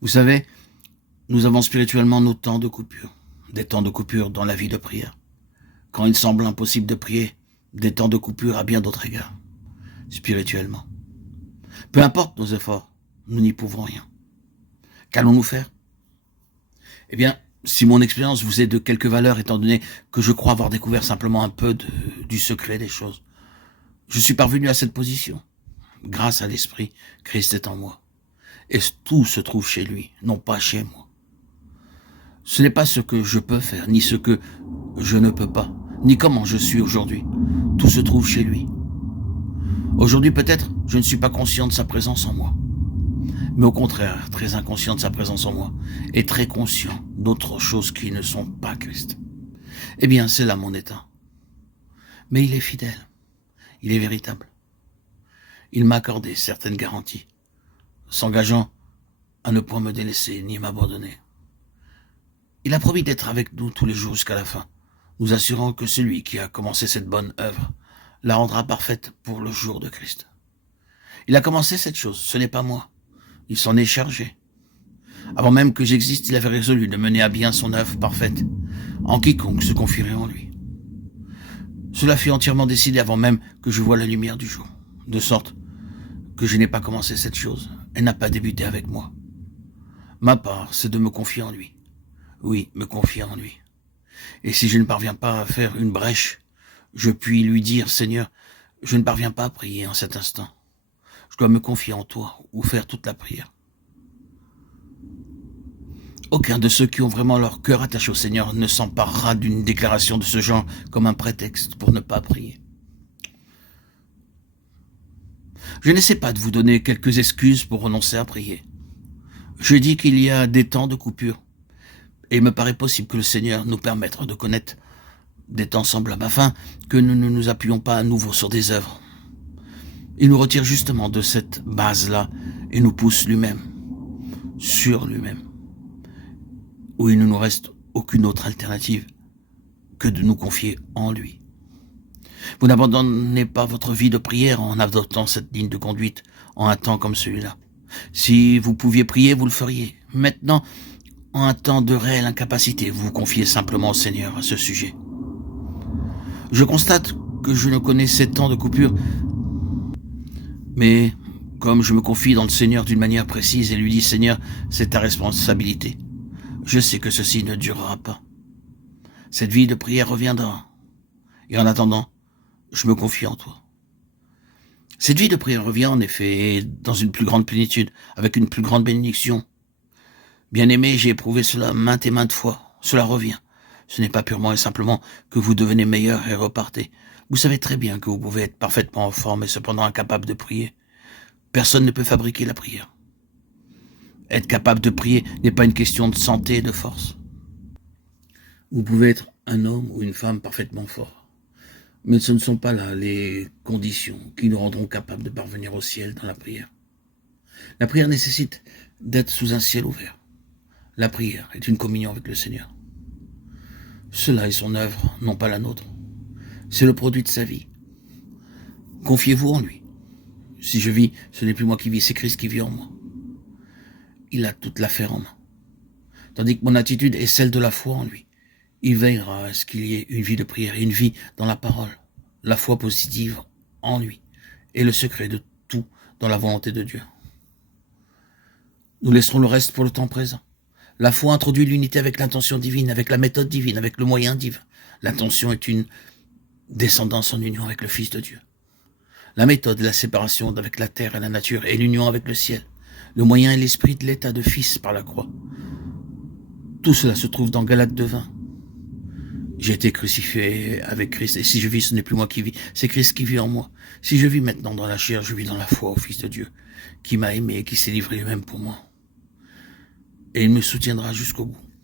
Vous savez, nous avons spirituellement nos temps de coupure, des temps de coupure dans la vie de prière. Quand il semble impossible de prier, des temps de coupure à bien d'autres égards, spirituellement. Peu importe nos efforts, nous n'y pouvons rien. Qu'allons-nous faire? Eh bien, si mon expérience vous est de quelque valeur, étant donné que je crois avoir découvert simplement un peu du secret des choses, je suis parvenu à cette position. Grâce à l'Esprit, Christ est en moi. Et tout se trouve chez lui, non pas chez moi. Ce n'est pas ce que je peux faire, ni ce que je ne peux pas, ni comment je suis aujourd'hui. Tout se trouve chez lui. Aujourd'hui, peut-être, je ne suis pas conscient de sa présence en moi. Mais au contraire, très inconscient de sa présence en moi, et très conscient d'autres choses qui ne sont pas Christ. Eh bien, c'est là mon état. Mais il est fidèle. Il est véritable. Il m'a accordé certaines garanties, s'engageant à ne point me délaisser ni m'abandonner. Il a promis d'être avec nous tous les jours jusqu'à la fin, nous assurant que celui qui a commencé cette bonne œuvre la rendra parfaite pour le jour de Christ. Il a commencé cette chose, ce n'est pas moi. Il s'en est chargé. Avant même que j'existe, il avait résolu de mener à bien son œuvre parfaite, en quiconque se confierait en lui. Cela fut entièrement décidé avant même que je voie la lumière du jour, de sorte que je n'ai pas commencé cette chose, elle n'a pas débuté avec moi. Ma part, c'est de me confier en lui. Oui, me confier en lui. Et si je ne parviens pas à faire une brèche, je puis lui dire, Seigneur, je ne parviens pas à prier en cet instant. Je dois me confier en toi ou faire toute la prière. Aucun de ceux qui ont vraiment leur cœur attaché au Seigneur ne s'emparera d'une déclaration de ce genre comme un prétexte pour ne pas prier. Je n'essaie pas de vous donner quelques excuses pour renoncer à prier. Je dis qu'il y a des temps de coupure, et il me paraît possible que le Seigneur nous permette de connaître des temps semblables afin que nous ne nous appuyons pas à nouveau sur des œuvres. Il nous retire justement de cette base-là et nous pousse lui-même, sur lui-même, où il ne nous reste aucune autre alternative que de nous confier en lui. Vous n'abandonnez pas votre vie de prière en adoptant cette ligne de conduite en un temps comme celui-là. Si vous pouviez prier, vous le feriez. Maintenant, en un temps de réelle incapacité, vous vous confiez simplement au Seigneur à ce sujet. Je constate que je ne connais ces temps de coupure, mais comme je me confie dans le Seigneur d'une manière précise et lui dis, Seigneur, c'est ta responsabilité, je sais que ceci ne durera pas. Cette vie de prière reviendra. Et en attendant, je me confie en toi. Cette vie de prière revient en effet dans une plus grande plénitude, avec une plus grande bénédiction. Bien-aimé, j'ai éprouvé cela maintes et maintes fois. Cela revient. Ce n'est pas purement et simplement que vous devenez meilleur et repartez. Vous savez très bien que vous pouvez être parfaitement en forme et cependant incapable de prier. Personne ne peut fabriquer la prière. Être capable de prier n'est pas une question de santé et de force. Vous pouvez être un homme ou une femme parfaitement fort. Mais ce ne sont pas là les conditions qui nous rendront capables de parvenir au ciel dans la prière. La prière nécessite d'être sous un ciel ouvert. La prière est une communion avec le Seigneur. Cela est son œuvre, non pas la nôtre. C'est le produit de sa vie. Confiez-vous en lui. Si je vis, ce n'est plus moi qui vis, c'est Christ qui vit en moi. Il a toute l'affaire en main. Tandis que mon attitude est celle de la foi en lui. Il veillera à ce qu'il y ait une vie de prière et une vie dans la parole, la foi positive en lui, et le secret de tout dans la volonté de Dieu. Nous laisserons le reste pour le temps présent. La foi introduit l'unité avec l'intention divine, avec la méthode divine, avec le moyen divin. L'intention est une descendance en union avec le Fils de Dieu. La méthode est la séparation avec la terre et la nature et l'union avec le ciel. Le moyen est l'esprit de l'état de Fils par la croix. Tout cela se trouve dans Galates 2:20. J'ai été crucifié avec Christ, et si je vis, ce n'est plus moi qui vis, c'est Christ qui vit en moi. Si je vis maintenant dans la chair, je vis dans la foi au Fils de Dieu, qui m'a aimé et qui s'est livré lui-même pour moi. Et il me soutiendra jusqu'au bout.